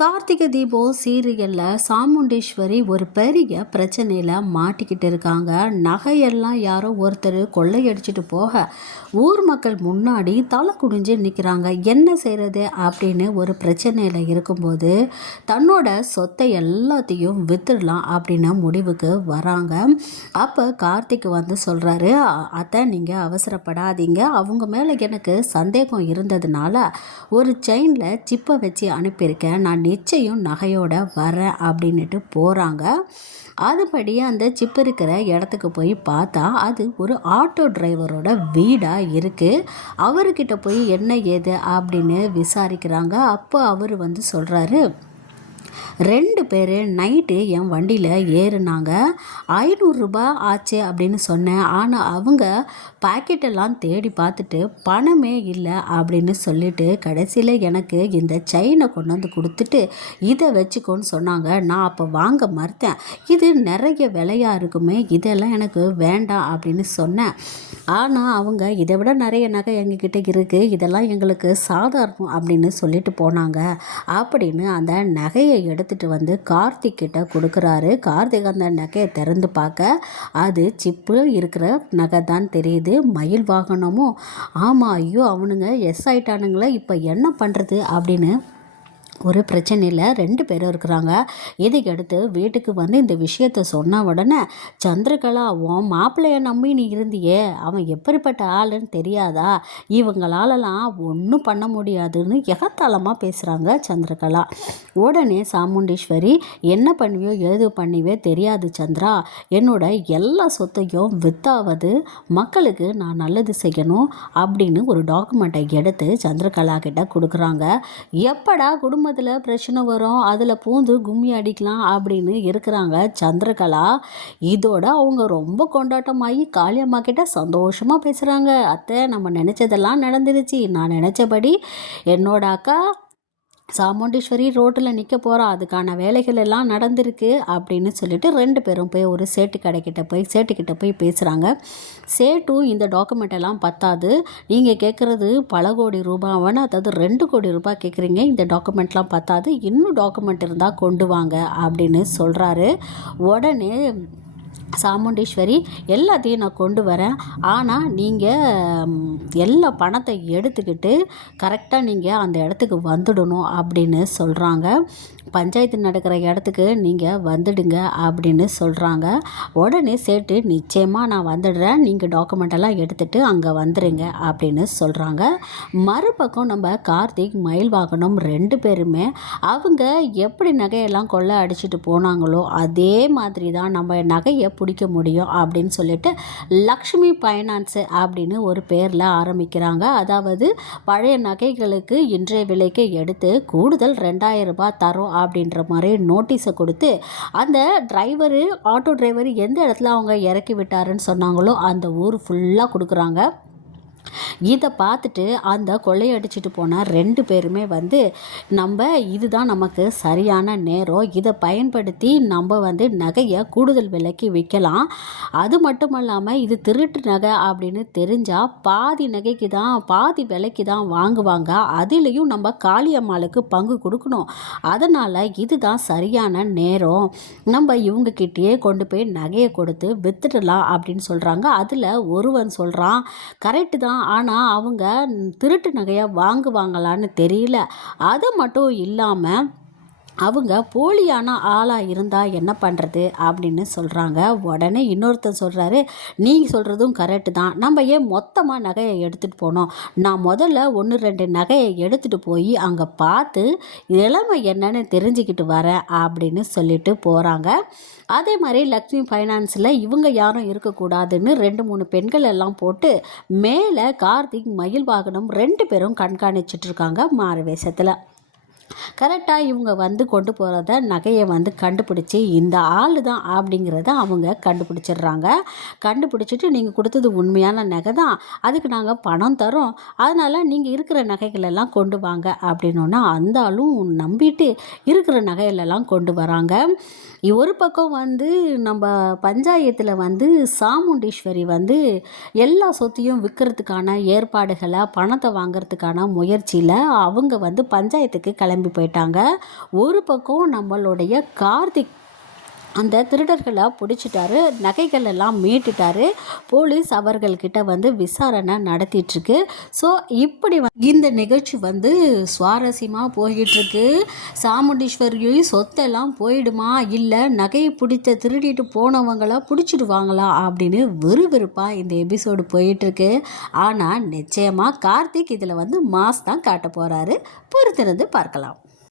கார்த்திகை தீபம் சீரியலில் சாமுண்டீஸ்வரி ஒரு பெரிய பிரச்சனையில் மாட்டிக்கிட்டு இருக்காங்க. நகையெல்லாம் யாரோ ஒருத்தர் கொள்ளையடிச்சிட்டு போக ஊர் மக்கள் முன்னாடி தலை குனிஞ்சு நிற்கிறாங்க என்ன செய்கிறது அப்படின்னு ஒரு பிரச்சனையில் இருக்கும்போது தன்னோட சொத்தை எல்லாத்தையும் வித்துடலாம் அப்படின்னு முடிவுக்கு வராங்க. அப்போ கார்த்திக் வந்து சொல்கிறாரு அத்தை நீங்கள் அவசரப்படாதீங்க. அவங்க மேலே எனக்கு சந்தேகம் இருந்ததுனால ஒரு செயினில் சிப்பை வச்சு அனுப்பியிருக்கேன். நான் நிச்சயம் நகையோட வரேன் அப்படின்னுட்டு போகிறாங்க அதுபடி அந்த சிப் இருக்கிற இடத்துக்கு போய் பார்த்தா அது ஒரு ஆட்டோ டிரைவரோட வீடாக இருக்குது அவர்கிட்ட போய் என்ன ஏது அப்படின்னு விசாரிக்கிறாங்க. அப்போ அவர் வந்து சொல்கிறாரு ரெண்டு பேர் நைட்டு என் வண்டியில் ஏறுனாங்க. ஐநூறுரூபா ஆச்சு அப்படின்னு சொன்னேன். ஆனால் அவங்க பாக்கெட்டெல்லாம் தேடி பார்த்துட்டு பணமே இல்லை அப்படின்னு சொல்லிட்டு கடைசியில் எனக்கு இந்த செயினை கொண்டு வந்து கொடுத்துட்டு இதை வச்சுக்கோன்னு சொன்னாங்க. நான் அப்போ வாங்க மறுத்தேன். இது நிறைய விலையாக இருக்குமே இதெல்லாம் எனக்கு வேண்டாம் அப்படின்னு சொன்னேன். ஆனால் அவங்க இதை விட நிறைய நகை எங்ககிட்ட இருக்குது இதெல்லாம் எங்களுக்கு சாதாரணம் அப்படின்னு சொல்லிட்டு போனாங்க. அப்படின்னு அந்த நகையை எடுத்து எடுத்துகிட்டு வந்து கார்த்திக் கிட்ட கொடுக்குறாரு. கார்த்திக் அந்த நகையை திறந்து பார்க்க அது சிப்பு இருக்கிற நகை தான் தெரியுது. மயில் வாகனமும் ஆமாம் ஐயோ அவனுங்க எஸ் ஆயிட்டானுங்களே. இப்போ என்ன பண்ணுறது அப்படின்னு ஒரு பிரச்சனையில் ரெண்டு பேரும் இருக்கிறாங்க. இதுக்கடுத்து வீட்டுக்கு வந்து இந்த விஷயத்த சொன்ன உடனே சந்திரகலா உன் மாப்பிள்ளைய நம்பி நீ இருந்தியே. அவன் எப்படிப்பட்ட ஆளுன்னு தெரியாதா? இவங்களாலலாம் ஒன்றும் பண்ண முடியாதுன்னு எகத்தாளமாக பேசுகிறாங்க சந்திரகலா. உடனே சாமுண்டீஸ்வரி என்ன பண்ணுவியோ ஏது பண்ணிவே தெரியாது சந்திரா. என்னோட எல்லா சொத்தையும் வித்தாவது மக்களுக்கு நான் நல்லது செய்யணும் அப்படின்னு ஒரு டாக்குமெண்ட்டை எடுத்து சந்திரகலா கிட்ட கொடுக்குறாங்க. எப்படா குடும்ப குடும்பத்தில் பிரச்சனை வரும் அதில் பூந்து கும்மி அடிக்கலாம் அப்படின்னு இருக்கிறாங்க சந்திரகலா. இதோட அவங்க ரொம்ப கொண்டாட்டமாகி காளியம்மா கிட்ட சந்தோஷமாக பேசுகிறாங்க அத்தை நம்ம நினச்சதெல்லாம் நடந்துருச்சு. நான் நினச்சபடி என்னோட அக்கா சாமுண்டீஸ்வரி ரோட்டில் நிற்க போகிறா அதுக்கான வேலைகள் எல்லாம் நடந்திருக்கு அப்படின்னு சொல்லிட்டு ரெண்டு பேரும் போய் ஒரு சேட்டு கடைக்கிட்ட போய் சேட்டுக்கிட்ட போய் பேசுகிறாங்க சேட்டும் இந்த டாக்குமெண்ட் எல்லாம் பத்தாது. நீங்கள் கேட்குறது பல கோடி ரூபாவான அதாவது ரெண்டு கோடி ரூபாய் கேட்குறீங்க இந்த டாக்குமெண்ட்லாம் பத்தாது. இன்னும் டாக்குமெண்ட் இருந்தால் கொண்டு வாங்க அப்படின்னு சொல்கிறாரு உடனே சாமுண்டீஸ்வரி எல்லாத்தையும் நான் கொண்டு வரேன். ஆனால் நீங்கள் எல்லா பணத்தை எடுத்துக்கிட்டு கரெக்டாக நீங்கள் அந்த இடத்துக்கு வந்துடணும் அப்படின்னு சொல்கிறாங்க பஞ்சாயத்து நடக்கிற இடத்துக்கு நீங்கள் வந்துடுங்க அப்படின்னு சொல்கிறாங்க உடனே சேட்டு நிச்சயமாக நான் வந்துடுறேன். நீங்கள் டாக்குமெண்ட் எல்லாம் எடுத்துகிட்டு அங்கே வந்துடுங்க அப்படின்னு சொல்கிறாங்க மறுபக்கம் நம்ம கார்த்திக் மயில் வாகனம் ரெண்டு பேருமே அவங்க எப்படி நகையெல்லாம் கொள்ளை அடிச்சுட்டு போனாங்களோ அதே மாதிரி தான் நம்ம நகையை பிடிக்க முடியும் அப்படின்னு சொல்லிட்டு லக்ஷ்மி ஃபைனான்ஸு அப்படின்னு ஒரு பேரில் ஆரம்பிக்கிறாங்க. அதாவது பழைய நகைகளுக்கு இன்றைய விலைக்கு எடுத்து கூடுதல் ரெண்டாயிரம் ரூபாய் தரும் அப்படின்ற மாதிரி நோட்டீஸை கொடுத்து அந்த டிரைவரு ஆட்டோ டிரைவர் எந்த இடத்துல அவங்க இறக்கி விட்டாருன்னு சொன்னாங்களோ அந்த ஊர் ஃபுல்லாக கொடுக்குறாங்க. இதை பார்த்துட்டு அந்த கொள்ளையடிச்சிட்டு போன ரெண்டு பேருமே வந்து நம்ம இதுதான் நமக்கு சரியான நேரம் இதை பயன்படுத்தி நம்ம வந்து நகையை கூடுதல் விலைக்கு விற்கலாம் அது மட்டும் இல்லாமல் இது திருட்டு நகை அப்படின்னு தெரிஞ்சால் பாதி நகைக்கு தான் பாதி விலைக்கு தான் வாங்குவாங்க. அதுலேயும் நம்ம காளியம்மாளுக்கு பங்கு கொடுக்கணும். அதனால் இதுதான் சரியான நேரம் நம்ம இவங்கக்கிட்டேயே கொண்டு போய் நகையை கொடுத்து வித்துடலாம் அப்படின்னு சொல்கிறாங்க அதில் ஒருவன் சொல்கிறான் கரெக்டு தான் ஆனால் அவங்க திருட்டு நகையை வாங்குவாங்களான்னு தெரியல. அது மட்டும் இல்லாமல் அவங்க போலியான ஆளாக இருந்தால் என்ன பண்ணுறது அப்படின்னு சொல்கிறாங்க உடனே இன்னொருத்தர் சொல்கிறாரு நீ சொல்கிறதும் கரெக்டு தான். நம்ம ஏன் மொத்தமாக நகையை எடுத்துகிட்டு போனோம்? நான் முதல்ல ஒன்று ரெண்டு நகையை எடுத்துகிட்டு போய் அங்கே பார்த்து நிலைமை என்னன்னு தெரிஞ்சுக்கிட்டு வரேன் அப்படின்னு சொல்லிட்டு போகிறாங்க அதே மாதிரி லக்ஷ்மி ஃபைனான்ஸில் இவங்க யாரும் இருக்கக்கூடாதுன்னு ரெண்டு மூணு பெண்கள் எல்லாம் போட்டு மேலே கார்த்திக் மயில் வாகனம் ரெண்டு பேரும் கண்காணிச்சிட்ருக்காங்க மாறு வேஷத்தில். கரெக்டாக இவங்க வந்து கொண்டு போகிறத நகையை வந்து கண்டுபிடிச்சி இந்த ஆள் தான் அப்படிங்கிறத அவங்க கண்டுபிடிச்சிடுறாங்க. கண்டுபிடிச்சிட்டு நீங்கள் கொடுத்தது உண்மையான நகை தான். அதுக்கு நாங்கள் பணம் தரோம். அதனால் நீங்கள் இருக்கிற நகைகளெல்லாம் கொண்டு வாங்க அப்படின்னோன்னா அந்த ஆளும் நம்பிட்டு இருக்கிற நகைகளெல்லாம் கொண்டு வராங்க. ஒரு பக்கம் வந்து நம்ம பஞ்சாயத்தில் வந்து சாமுண்டீஸ்வரி வந்து எல்லா சொத்தையும் விற்கிறதுக்கான ஏற்பாடுகளை பணத்தை வாங்கிறதுக்கான முயற்சியில் அவங்க வந்து பஞ்சாயத்துக்கு கிளம்பி போயிட்டு போயிட்டாங்க. ஒரு பக்கம் நம்மளுடைய கார்த்திக் அந்த திருடர்களை பிடிச்சிட்டாரு. நகைகள் எல்லாம் மீட்டுட்டாரு. போலீஸ் அவர்கள்கிட்ட வந்து விசாரணை நடத்திட்டுருக்கு. ஸோ இப்படி இந்த நிகழ்ச்சி வந்து சுவாரஸ்யமாக போய்கிட்டுருக்கு சாமுண்டீஸ்வரியும் சொத்தெல்லாம் போயிடுமா? இல்லை நகையை பிடித்த திருடிட்டு போனவங்கள பிடிச்சிடுவாங்களா? அப்படின்னு விறுவிறுப்பாக இந்த எபிசோடு போயிட்டுருக்கு. ஆனால் நிச்சயமாக கார்த்திக் இதில் வந்து மாஸ் தான் காட்ட போகிறாரு பொறுத்திருந்து பார்க்கலாம்.